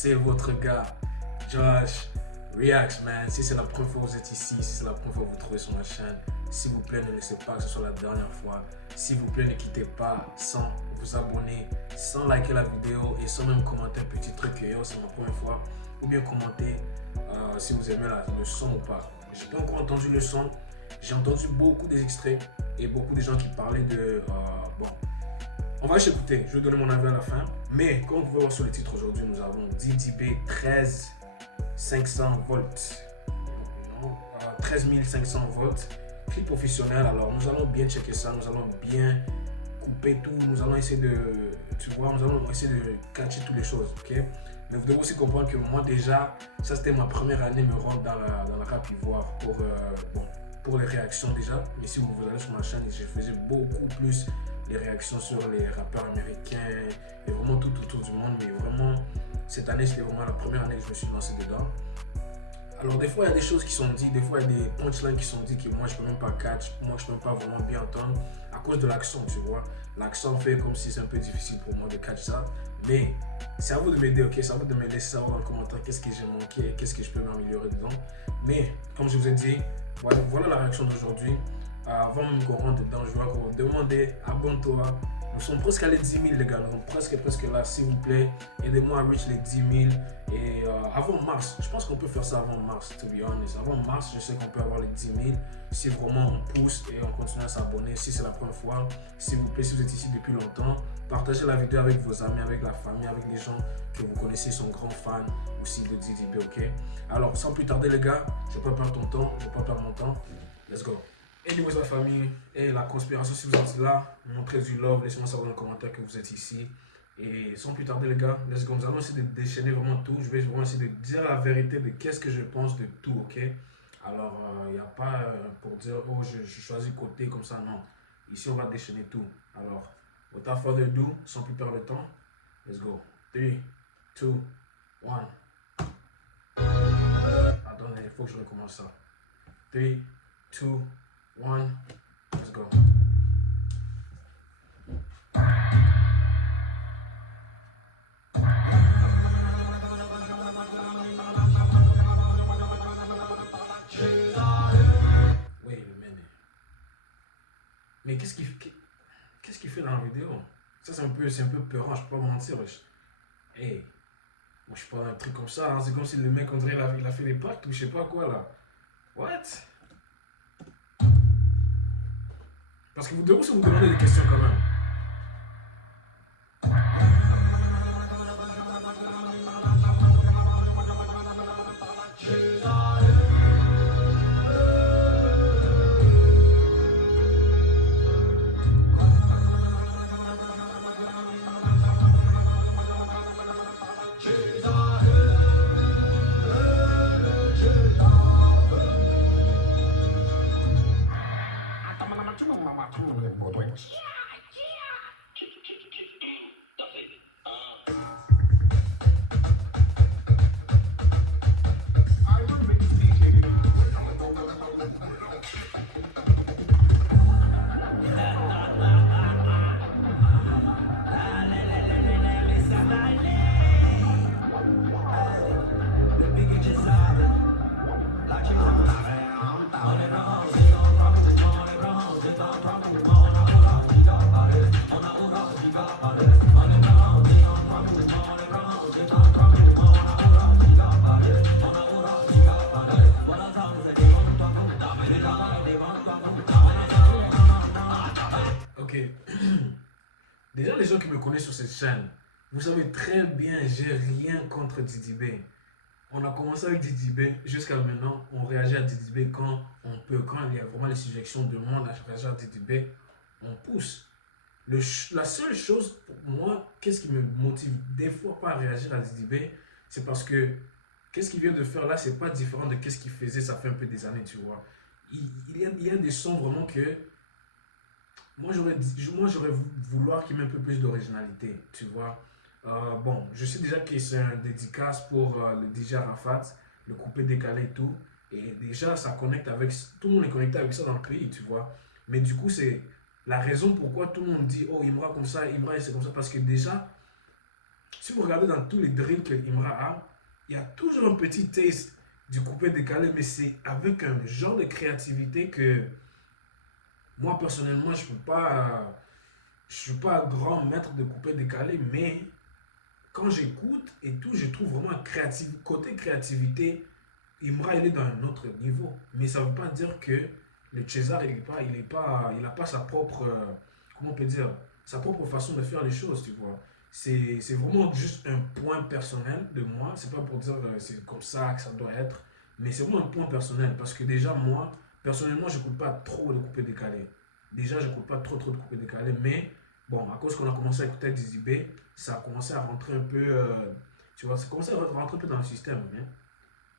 c'est votre gars, Josh Reacts, man. Si c'est la première fois que vous êtes ici, si c'est la première fois que vous trouvez sur ma chaîne, s'il vous plaît, ne laissez pas que ce soit la dernière fois. S'il vous plaît, ne quittez pas sans vous abonner, sans liker la vidéo et sans même commenter un petit truc que yo, c'est ma première fois. Ou bien commenter si vous aimez le son ou pas. J'ai pas encore entendu le son. J'ai entendu beaucoup des extraits et beaucoup de gens qui parlaient de... bon, on va écouter, je vais donner mon avis à la fin. Mais comme vous pouvez voir sur le titre aujourd'hui, nous avons DDB 13500 volts. Non, 13500 volts. Clip professionnel, alors nous allons bien checker ça, nous allons bien couper tout, nous allons essayer de... Tu vois, nous allons essayer de catcher toutes les choses, ok? Mais vous devez aussi comprendre que moi déjà, ça c'était ma première année me rendre dans la rap ivoire pour les réactions déjà. Mais si vous allez sur ma chaîne, je faisais beaucoup plus les réactions sur les rappeurs américains et vraiment tout autour du monde. Mais vraiment, cette année, c'était vraiment la première année que je me suis lancé dedans. Alors des fois, il y a des choses qui sont dites, des fois, il y a des punchlines qui sont dites que moi, je peux même pas catch, moi, je peux même pas vraiment bien entendre à cause de l'accent, tu vois. L'accent fait comme si c'est un peu difficile pour moi de catch ça. Mais c'est à vous de m'aider, ok? C'est à vous de me laisser savoir dans le commentaire qu'est-ce que j'ai manqué, qu'est-ce que je peux m'améliorer dedans. Mais comme je vous ai dit, voilà la réaction d'aujourd'hui. Avant même qu'on rentre dedans, je vais vous demander, abonne-toi. Nous sommes presque à les 10 000 les gars, nous sommes presque là, s'il vous plaît. Aidez-moi à reach les 10 000. Et avant mars, je pense qu'on peut faire ça avant mars, to be honest. Avant mars, je sais qu'on peut avoir les 10 000. Si vraiment on pousse et on continue à s'abonner, si c'est la première fois, s'il vous plaît, si vous êtes ici depuis longtemps, partagez la vidéo avec vos amis, avec la famille, avec les gens que vous connaissez, sont grands fans aussi de DDB, ok? Alors, sans plus tarder les gars, je ne vais pas perdre ton temps, je ne vais pas perdre mon temps. Let's go. Anyways la famille, et la conspiration, si vous êtes là, montrez du love, laissez-moi savoir dans les commentaires que vous êtes ici. Et sans plus tarder les gars, let's go, nous allons essayer de déchaîner vraiment tout. Je vais vraiment essayer de dire la vérité de qu'est-ce que je pense de tout, ok? Alors, il n'y a pas pour dire, oh, je choisis côté comme ça, non. Ici, on va déchaîner tout. Alors, without further ado, sans plus perdre le temps, let's go. 3, 2, 1. Attendez, il faut que je recommence ça. 3, 2, 1, let's go. Wait a minute. Mais qu'est-ce qu'il fait dans la vidéo? Ça c'est un peu peurant, je peux pas mentir. Hey, moi je suis pas dans un truc comme ça, hein. C'est comme si le mec on dirait il a fait des pactes ou je sais pas quoi là. What? Parce que vous devez aussi vous demander des questions quand même. Ok. Déjà, les gens qui me connaissent sur cette chaîne, vous savez très bien, j'ai rien contre DDB. On a commencé avec DDB, jusqu'à maintenant, on réagit à DDB quand on peut, quand il y a vraiment les suggestions de monde à réagir à DDB, on pousse. La seule chose pour moi, qu'est-ce qui me motive des fois pas à réagir à DDB, c'est parce que qu'est-ce qu'il vient de faire là, c'est pas différent de qu'est-ce qu'il faisait, ça fait un peu des années, tu vois. Il y a des sons vraiment que moi j'aurais vouloir qu'il y ait un peu plus d'originalité, tu vois. Bon, je sais déjà que c'est un dédicace pour le DJ Arafat, le coupé décalé et tout. Et déjà, ça connecte avec, tout le monde est connecté avec ça dans le pays, tu vois. Mais du coup, c'est la raison pourquoi tout le monde dit, oh, Imra comme ça, Imra c'est comme ça, parce que déjà, si vous regardez dans tous les drills que Imra a, il y a toujours un petit taste du coupé-décalé, mais c'est avec un genre de créativité que moi, personnellement, je suis pas un grand maître de coupé-décalé, mais quand j'écoute et tout, je trouve vraiment côté créativité, Imra, il est dans un autre niveau. Mais ça ne veut pas dire que le César, il a pas sa propre, comment on peut dire, sa propre façon de faire les choses, tu vois. C'est vraiment juste un point personnel de moi. C'est pas pour dire c'est comme ça que ça doit être, mais c'est vraiment un point personnel. Parce que déjà, moi, personnellement, je n'écoute pas trop de coupé décalé. Déjà, je n'écoute pas trop de coupé décalé, mais bon, à cause qu'on a commencé à écouter Dizzy B, ça a commencé à rentrer un peu, tu vois, ça a commencé à rentrer un peu dans le système. Hein.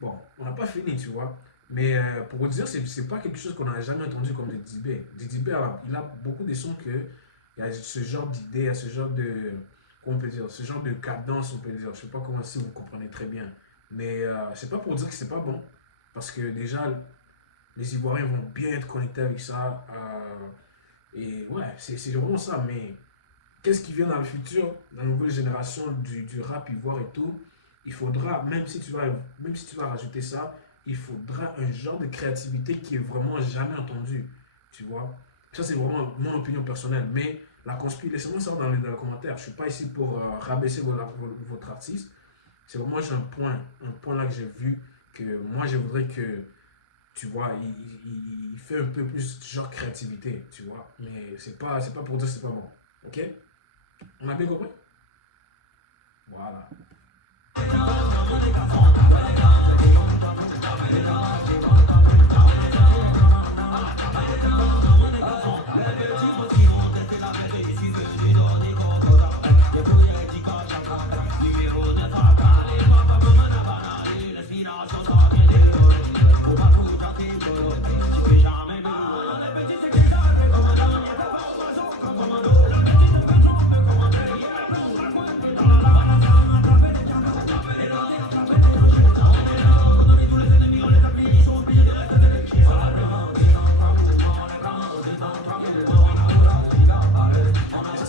Bon, on n'a pas fini, tu vois. Mais pour vous dire, c'est pas quelque chose qu'on n'a jamais entendu comme de Dizzy B. Dizzy B, il a beaucoup de sons que il y a ce genre d'idée, il y a ce genre de, comment on peut dire, ce genre de cadence, on peut dire. Je sais pas comment si vous comprenez très bien. Mais c'est pas pour dire que c'est pas bon. Parce que déjà, les Ivoiriens vont bien être connectés avec ça. Et ouais, c'est vraiment ça. Mais qu'est-ce qui vient dans le futur, la nouvelle génération du rap ivoire et tout, il faudra, même si tu vas rajouter ça, il faudra un genre de créativité qui est vraiment jamais entendu. Tu vois? Ça, c'est vraiment mon opinion personnelle. Mais la conspi, laissez-moi savoir dans les commentaires. Je ne suis pas ici pour rabaisser votre artiste. C'est vraiment juste un point là que j'ai vu que moi, je voudrais que, tu vois, il fait un peu plus genre créativité, tu vois. Mais c'est pas pour dire que c'est pas bon. Ok? On a bien compris? Voilà.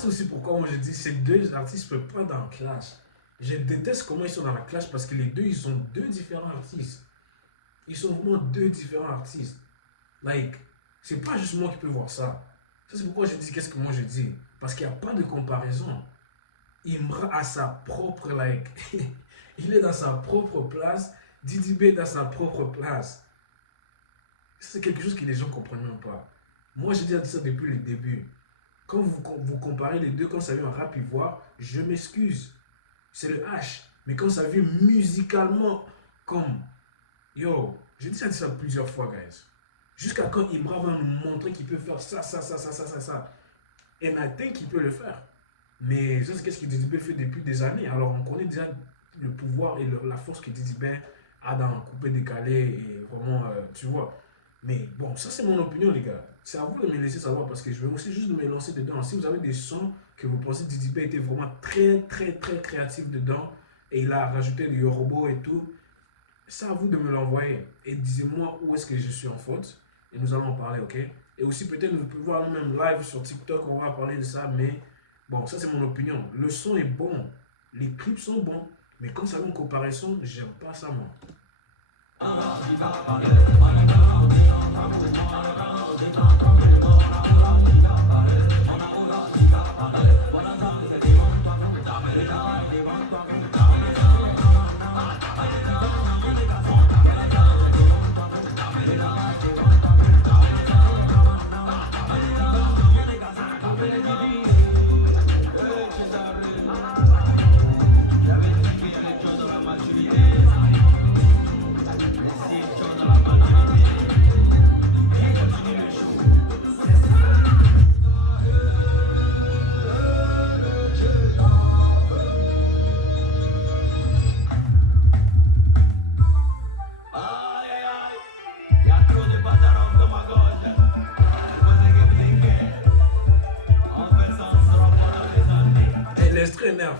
C'est pourquoi moi je dis ces deux artistes ne peuvent pas être dans la clash. Je déteste comment ils sont dans la clash parce que les deux, ils sont deux différents artistes. Ils sont vraiment deux différents artistes. Like, c'est pas juste moi qui peux voir ça. Ça, c'est pourquoi je dis qu'est-ce que moi je dis. Parce qu'il n'y a pas de comparaison. Imra a sa propre, like, il est dans sa propre place. Dizzy B est dans sa propre place. C'est quelque chose que les gens ne comprennent même pas. Moi, j'ai dit ça depuis le début. Quand vous comparez les deux, quand ça vient en rap ivoire, je m'excuse. C'est le H. Mais quand ça vient musicalement, comme... Yo, j'ai dit ça plusieurs fois, guys. Jusqu'à quand Imra va nous montrer qu'il peut faire ça. Et maintenant qu'il peut le faire. Mais ça, c'est qu'est-ce que Dizzy B fait depuis des années. Alors, on connaît déjà le pouvoir et la force que Dizzy B a dans le coupé décalé. Et vraiment, tu vois. Mais bon, ça c'est mon opinion, les gars. C'est à vous de me laisser savoir parce que je vais aussi juste me lancer dedans. Si vous avez des sons que vous pensez que Dizzy B était vraiment très créatif dedans et il a rajouté du Yoruba et tout, c'est à vous de me l'envoyer. Et disez-moi où est-ce que je suis en faute et nous allons en parler, ok? Et aussi peut-être nous pouvons voir même live sur TikTok, on va parler de ça, mais bon, ça c'est mon opinion. Le son est bon, les clips sont bons, mais quand ça vient en comparaison, j'aime pas ça moi.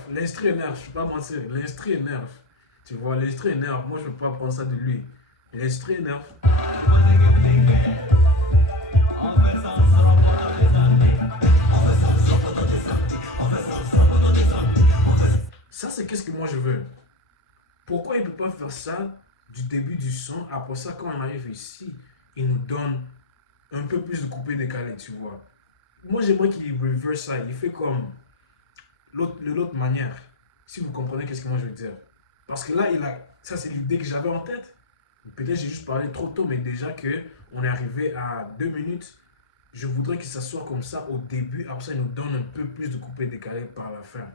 L'instru énerve, je ne vais pas mentir, l'instru énerve. Tu vois, l'instru énerve, moi je ne veux pas prendre ça de lui. L'instru énerve. Ça, c'est qu'est-ce que moi je veux. Pourquoi il ne peut pas faire ça du début du son? Après ça, quand on arrive ici, il nous donne un peu plus de coupé décalé, tu vois. Moi, j'aimerais qu'il reverse ça. Il fait comme l'autre manière. Si vous comprenez qu'est-ce que moi je veux dire. Parce que là, ça c'est l'idée que j'avais en tête. Peut-être j'ai juste parlé trop tôt, mais déjà que on est arrivé à 2 minutes, je voudrais que ça soit comme ça au début. Après ça, il nous donne un peu plus de coupé décalé par la fin.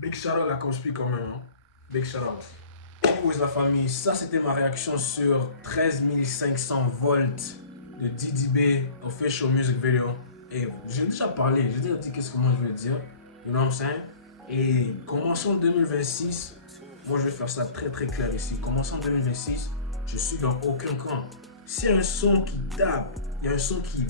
Big shout out à la conspi quand même. Hein? Big shout out. Anyways, la famille, ça c'était ma réaction sur 13 500 volts de DDB Official Music Video. Et j'ai déjà parlé, j'ai déjà dit qu'est-ce que moi je veux dire. You know what I'm saying? Et commençons 2026, moi je vais faire ça très très clair ici. Commençons 2026, je suis dans aucun camp. S'il y a un son qui tape, il y a un son qui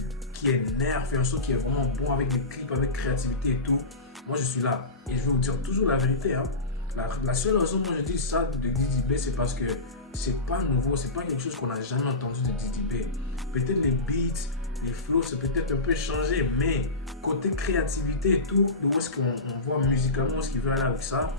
énerve, il y a un son qui est vraiment bon avec des clips, avec créativité et tout, moi je suis là. Et je vais vous dire toujours la vérité. Hein. La seule raison dont je dis ça de DDB, c'est parce que c'est pas nouveau, c'est pas quelque chose qu'on n'a jamais entendu de DDB. Peut-être les beats, les flows, c'est peut-être un peu changé, mais côté créativité et tout, où est-ce qu'on voit musicalement ce qu'il veut aller avec ça,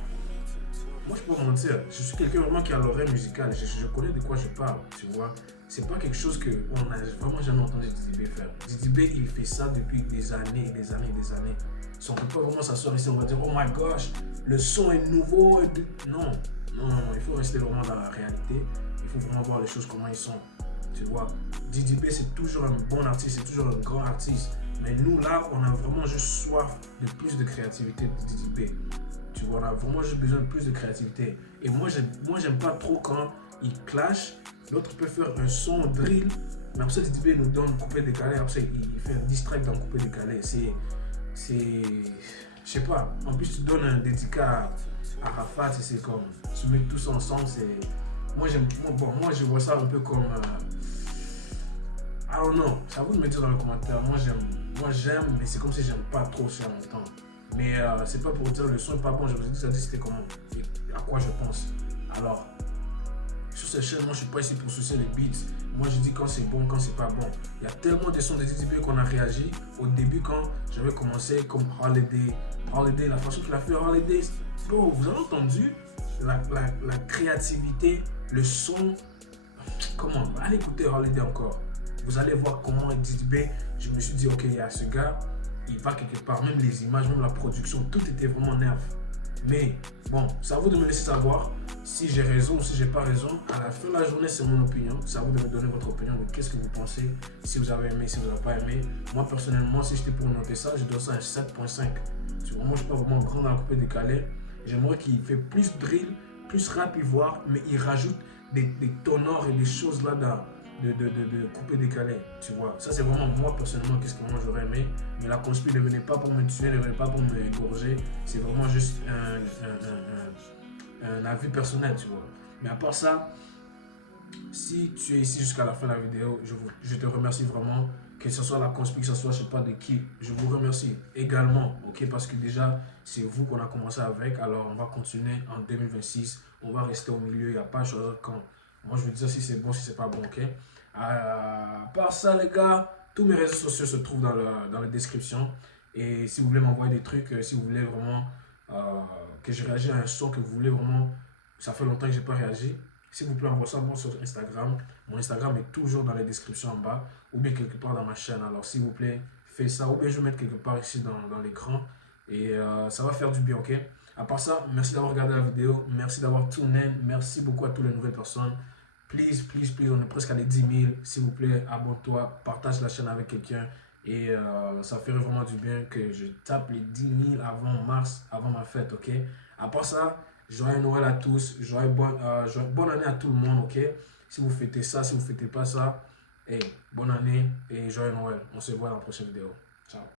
moi je peux vous mentir, je suis quelqu'un vraiment qui a l'oreille musicale, je connais de quoi je parle, tu vois. C'est pas quelque chose qu'on n'a vraiment jamais entendu DDB faire. DDB, il fait ça depuis des années et des années et des années. Si on ne peut pas vraiment s'asseoir ici, on va dire oh my gosh, le son est nouveau. Non, il faut rester vraiment dans la réalité. Il faut vraiment voir les choses comment ils sont. Tu vois, DDB c'est toujours un bon artiste, c'est toujours un grand artiste. Mais nous là, on a vraiment juste soif de plus de créativité de DDB. Tu vois, on a vraiment juste besoin de plus de créativité. Et moi, j'aime pas trop quand il clash. L'autre peut faire un son drill, mais après ça, DDB nous donne un coupé décalé. Après ça, il fait un distract dans le coupé décalé. Je sais pas, en plus tu donnes un dédicat à Rafat, c'est comme, tu mets tout ça ensemble, c'est, moi je vois ça un peu comme, I don't know, c'est à vous de me dire dans les commentaires, moi j'aime, mais c'est comme si j'aime pas trop aussi en même temps, mais c'est pas pour dire le son est pas bon, je vous ai dit ça c'était comment, et à quoi je pense, alors, sur cette chaîne, moi je suis pas ici pour soucier les beats. Moi je dis quand c'est bon, quand c'est pas bon. Il y a tellement de sons de DDB qu'on a réagi. Au début quand j'avais commencé comme Holiday, la façon qu'il a fait Holiday. Bro, vous avez entendu la créativité, le son. Comment? Allez écouter Holiday encore. Vous allez voir comment DDB, je me suis dit ok, il y a ce gars, il va quelque part, même les images, même la production, tout était vraiment neuf. Mais bon, c'est à vous de me laisser savoir si j'ai raison ou si j'ai pas raison. À la fin de la journée, c'est mon opinion. C'est à vous de me donner votre opinion de qu'est-ce que vous pensez, si vous avez aimé, si vous n'avez pas aimé. Moi, personnellement, si j'étais pour noter ça, je donne ça un 7.5. Tu vois, moi, je suis pas vraiment grand dans le coupé décalé. J'aimerais qu'il fait plus drill, plus rap ivoire, mais il rajoute des tonors et des choses là de couper décalé, tu vois. Ça, c'est vraiment moi, personnellement, qu'est-ce que moi j'aurais aimé. Mais la conspi ne venait pas pour me tuer, ne venait pas pour me égorger. C'est vraiment juste un avis personnel, tu vois. Mais à part ça, si tu es ici jusqu'à la fin de la vidéo, je te remercie vraiment. Que ce soit la conspi, que ce soit je sais pas de qui, je vous remercie également, ok, parce que déjà, c'est vous qu'on a commencé avec, alors on va continuer en 2026, on va rester au milieu, il n'y a pas de chose quand. Moi, je veux dire si c'est bon, si c'est pas bon, ok. À part ça, les gars, tous mes réseaux sociaux se trouvent dans la description. Et si vous voulez m'envoyer des trucs, si vous voulez vraiment que je réagisse à un son que vous voulez vraiment, ça fait longtemps que je n'ai pas réagi. S'il vous plaît, envoyez ça moi sur Instagram. Mon Instagram est toujours dans la description en bas ou bien quelque part dans ma chaîne. Alors, s'il vous plaît, faites ça ou bien je vais mettre quelque part ici dans l'écran. Et ça va faire du bien, ok? À part ça, merci d'avoir regardé la vidéo. Merci d'avoir tourné. Merci beaucoup à toutes les nouvelles personnes. Please, on est presque à les 10 000. S'il vous plaît, abonne-toi, partage la chaîne avec quelqu'un. Et ça ferait vraiment du bien que je tape les 10 000 avant mars, avant ma fête, ok? À part ça, Joyeux Noël à tous. Bonne année à tout le monde, ok? Si vous fêtez ça, si vous fêtez pas ça, hey, bonne année et joyeux Noël. On se voit dans la prochaine vidéo. Ciao.